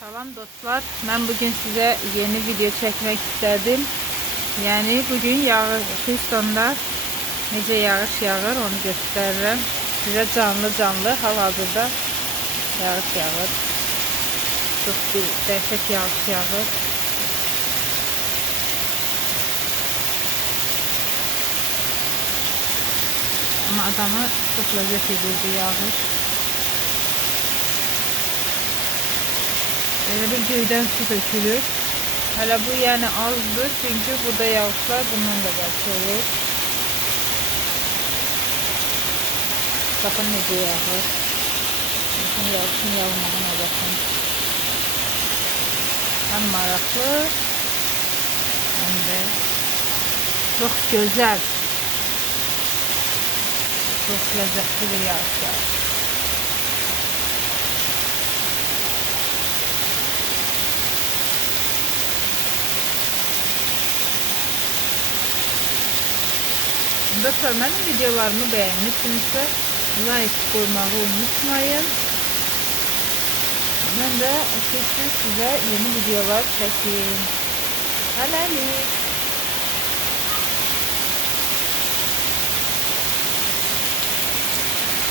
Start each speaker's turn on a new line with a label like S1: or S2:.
S1: Salam dostlar. Ben bugün size yeni video çekmek istedim. Yani bugün yağış Houston'da necə yağış yağır onu gösteririm. Size canlı canlı hal-hazırda yağış yağır. Çok bir dəhşət yağış yağır. Ama adamı çok lezzet edirdi yağış. Bir göyden su dökülür. Hala bu yani azdır çünkü burada yağışlar bundan da belki olur. Bakın ne diye yağır. Bakın yağışın yağmağına bakın. Hem maraklı hem de çok güzel. Çok lezzetli bir yağış Dostlar benim videolarımı beğenmişsinizse like koymayı unutmayın. Ben de size yeni videolar çekeyim. Halalik.